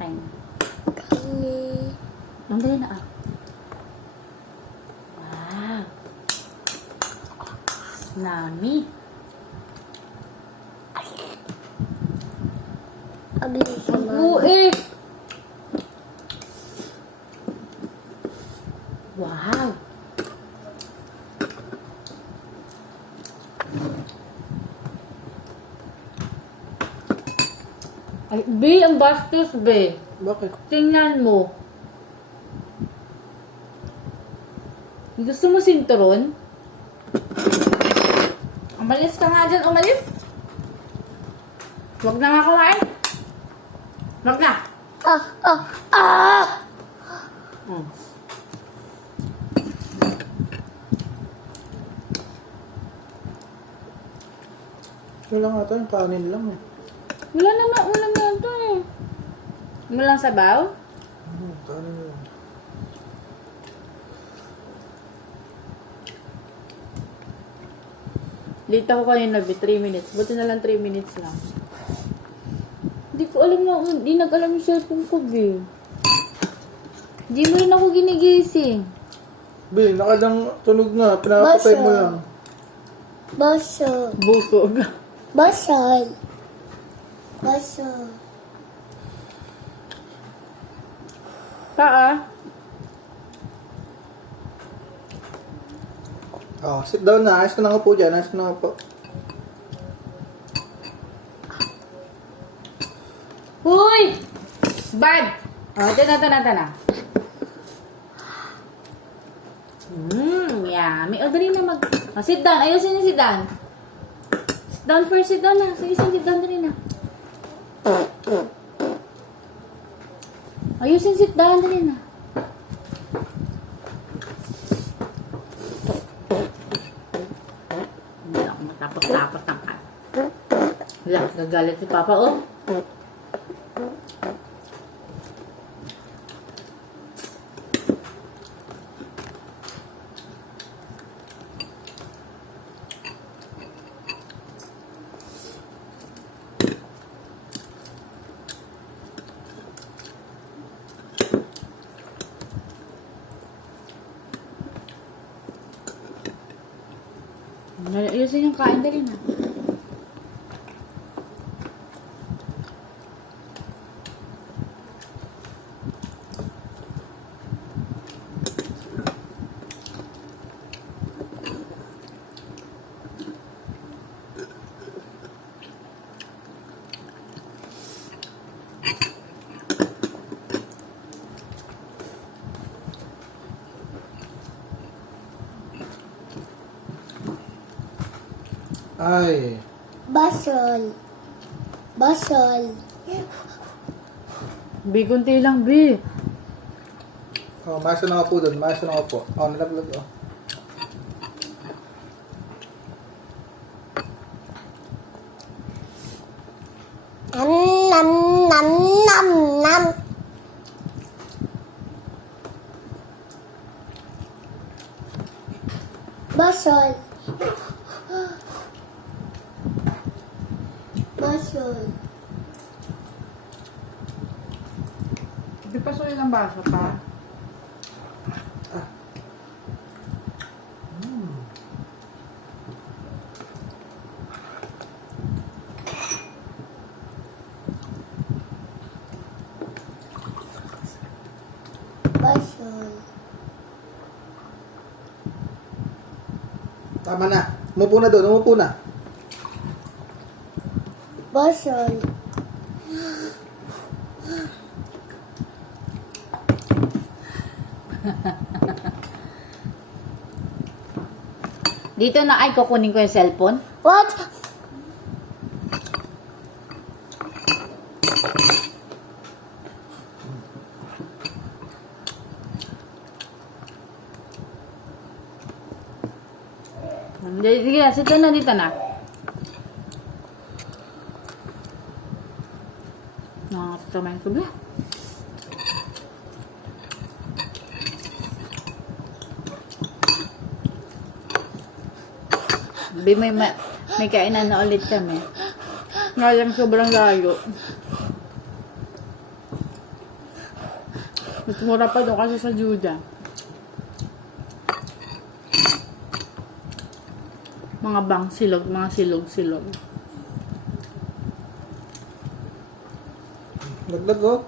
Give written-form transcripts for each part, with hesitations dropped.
Kain. Kami. Ang dali na ah. Wow. Nami. Abi sama. Buik. Wow. Ay, B, ang bastos, B. Bakit? Tingnan mo. Gusto mo sinturon? Umalis ka nga dyan, umalis. Huwag na nga kumain. Huwag na. Ah, ah, ah! Hmm. Wala nga ito, yung kanin lang eh. Wala naman, ulam na ito eh. Walang sabaw? Kanin lang. Late ako kanina, 3 minutes. Buti na lang 3 minutes lang. Hindi ko alam na, hindi nag-alam yung cellphone ko, B. Hindi mo rin ako ginigising. Bi, nakadang tunog nga. Pinapatay mo lang. Basol. Busog. Basol. Basol. Paa? Oh, sit down na. Ayos ka na nga po dyan. Ayos ka na nga po. Huy! Bad! Ito na. Yummy. O, dali na sit down. Ayusin yung sit down. Sit down first, sit down na. Sige, sit down, dali na. Ayusin, sit down, dali na. Hindi ako matapos-tapos ng kat. Wala, gagalit si Papa, oh. Ayusin yung kain, dali na. Ay. Basol. Basol. B, kunti lang, B. Oh, maayos na nga po doon. Maayos na nga po. Oh, nalaglag oh. Nam, nam, nam, nam. Basol. Basol. Di pa sulit ang baso pa. Basol. Tama na. Umupo na doon. Umupo na. Basol. Dito na ay kukunin ko yung cellphone. What? Sige, sit na dito na. Nakakatamayin ko ba? May kainan na ulit kami. Nga lang sobrang layo. Mas mura pa doon kasi sa Juda. Mga bangsilog, mga silog-silog. Dagdag oh.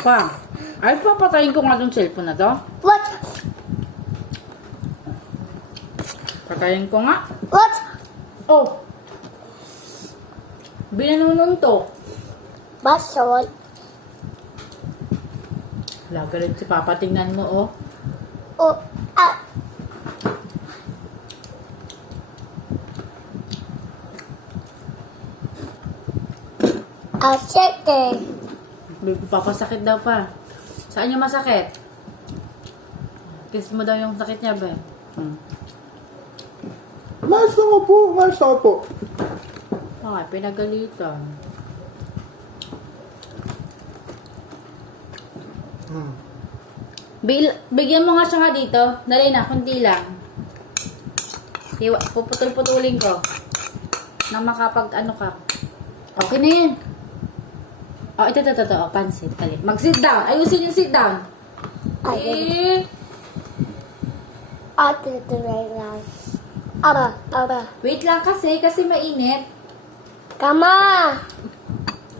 Pa, ay papatayin ko nga tong cellphone na to. What? Patayin ko nga. What? Oh! Binanununtok. Basol. Lagalit si Papa, tingnan mo, oh. Oh, ah. Asete. Baby, papasakit daw pa. Saan yung masakit? Kiss mo daw yung sakit niya, ba? Maayos lang ako po. Maayos lang ako po. Okay, pinagalitan. Hmm. Bigyan mo nga siya nga dito. Dali na, kunti lang. Puputol-putulin ko. Na makapag ano ka. Okay na yan. Oh, ito. Oh, pansit. Dali. Mag-sit down. Ayusin yung sit down. Eh. Ate, lang. Aba. Wait lang kasi mainit. Kama.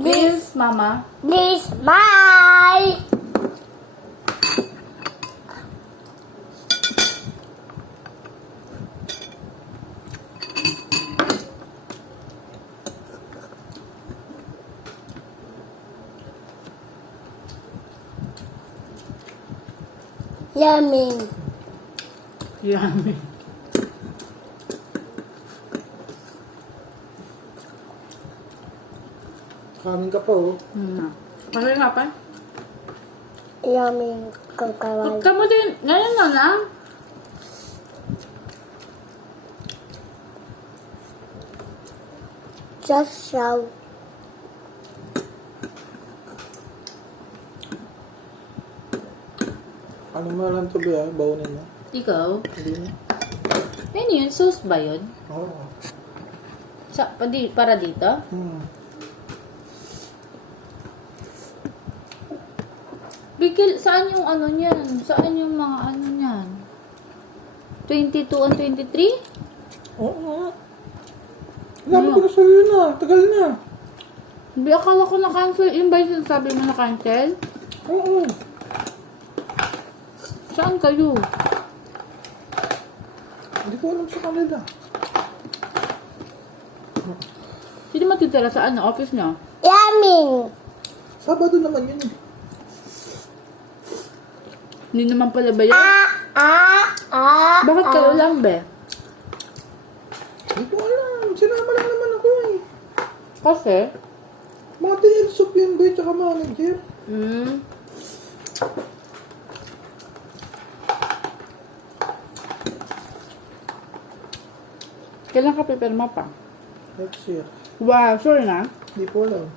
Please, mama. Please, bye. Yummy. Yummy. Kamin ka pa oh. Pagay nga pa. Yummy. Kakawal. Huwag ka mo din. Ngayon na lang. Just shout. Ano mo lang to ba? Bawunin mo. Ikaw? Hindi na. Ano yun? Sauce ba yun? Oo. Para dito? Bigil, saan yung ano niyan? Saan yung mga ano niyan? 22 and 23? Oo. Dapat ko na sa'yo na. Tagal na. Hindi, akala ko na-cancel. Yung ba yung sinasabi mo na-cancel? Oo. Saan kayo? Hindi ko alam sa kanila. Sino matitira sa ano? Office niya? Yummy. Sabado naman yun eh. Hindi naman pala ba yun? Bakit kayo lang, be? Hindi ko alam. Sinama lang naman ako eh. Kasi? Mga TL soup yun ba? Tsaka manager. Kailan ka pipirma pa? Next year. Wow, sure na? Hindi ko alam.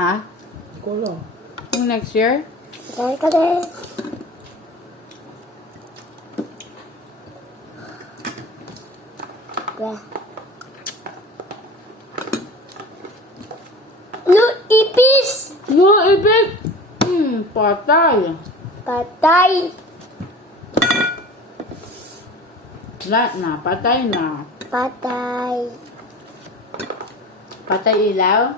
Ha? Hindi ko alam. Yung next year? Kare. No ipis. No, ibig! Patay. Patay. Lahat na, patay na. Patay. Patay ilaw?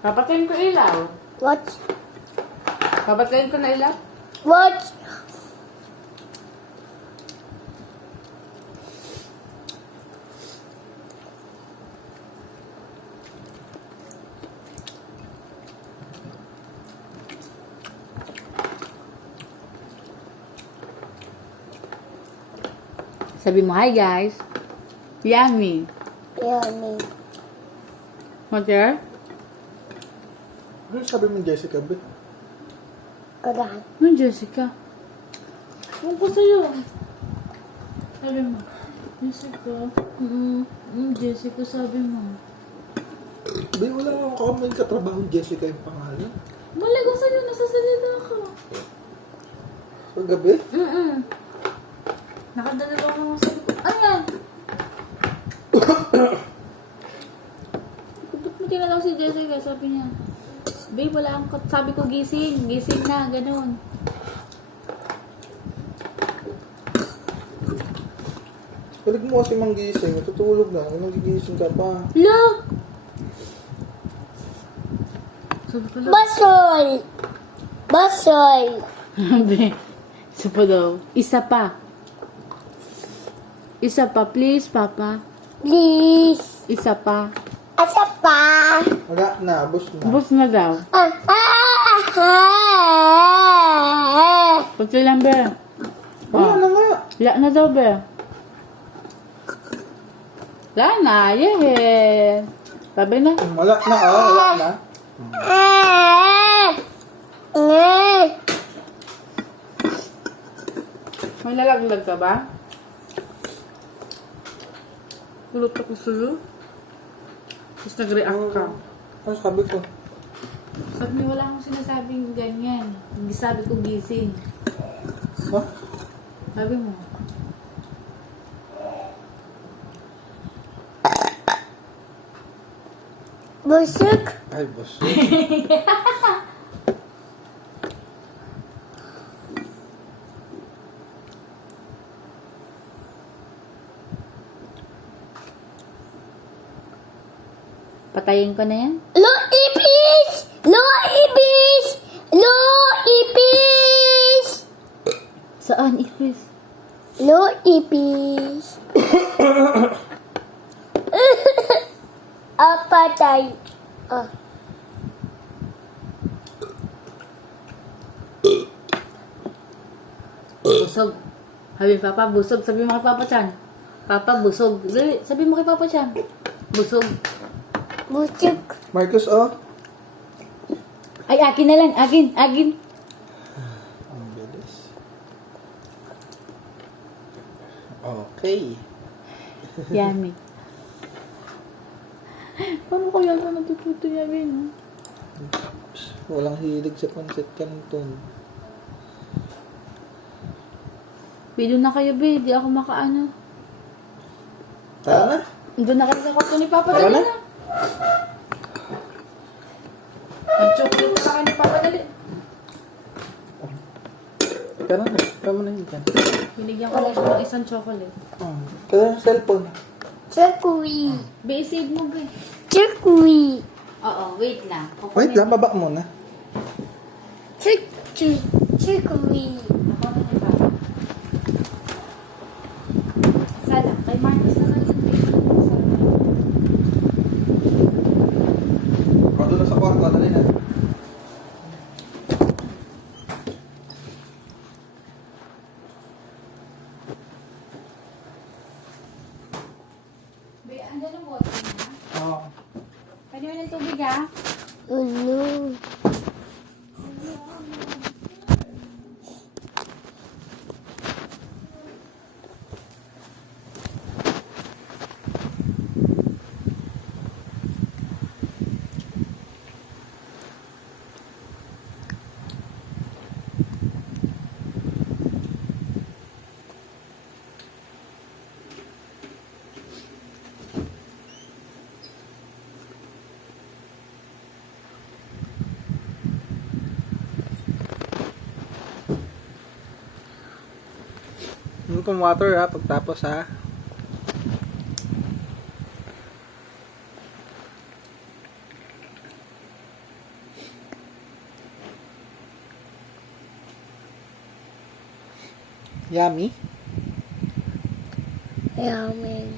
Papatayin ko ilaw. What? Papatayin ko na ilaw? What? Sabi mo, hi guys. Yummy. Yummy. Mother? Ano sabi mo Jessica ba? Kadahan. Ano, Jessica? Ano ko sa'yo? Sabi mo, Jessica? Jessica, sabi mo. Di, wala akong kakamay katrabaho. Jessica yung pangalan. Malay ko sa'yo, nasasalita ako. Sa gabi? Nakadalawa ko sabi ko, ano yan? Ba't mo tinatawag si Jessica? Sabi niya, babe, wala akong sabi ko gising. Gising na, ganun. Balik mo kasi manggising. Natutulog na. Magigising ka pa. Look! Sabi ko lang. Basoy! Basoy! Sabi, isa pa daw. Isa pa. Isa pa, please, Papa. Please! Isa pa. Asa pa? Wala na. Bus na. Bus na daw. Pati lang, be. Wala na nga. Wala na daw, be. Wala na, yeah. Sabi na. Wala na. Wala na. May nalaglag ka ba? Kulot ako sulo. Tapos nag-react ka. Ano sabi ko? Sabi niya, wala akong sinasabing ganyan. Hindi sabi ko gising. Ha? Sabi mo. Busog? Ay, bus. Patayin ko na yan? Lo ipis! Lo ipis! Lo ipis! Saan, Ipis? Lo ipis! Apatay. Ah. Busog. Sabi Papa, busog. Sabi mo kay Papa Chan. Papa, busog. Dali, sabi mo kay Papa Chan. Busog. Busog. Marcus, oh. Ay, akin na lang. Akin. Ang bilis. Okay. Yummy. Paano kaya ito natututo yummy, no? Walang hilig sa pancit canton. Doon na kayo, be. Di ako makaano. Tara na. Doon na kayo sa kwarto ni Papa. Tara Dali na. na. Ang chocolate sa akin ni Papa. Dali. Tara na. Tama na yun. Binigyan ko lang siya ng isang chocolate. Tara na, cellphone. Chikwi. Be, save mo, be. Chikwi. Oo, wait lang. Wait lang, baba muna. Chikwi. Ako na ni Papa. Sana, kay Marcus na lang yun, be. O, doon na sa kwarto. Dali na. Be, andyan ang water na. Oo. Pwede mo ng tubig, ha? Ulo. Ano kung water ha, pagtapos ha. Yummy. Yummy.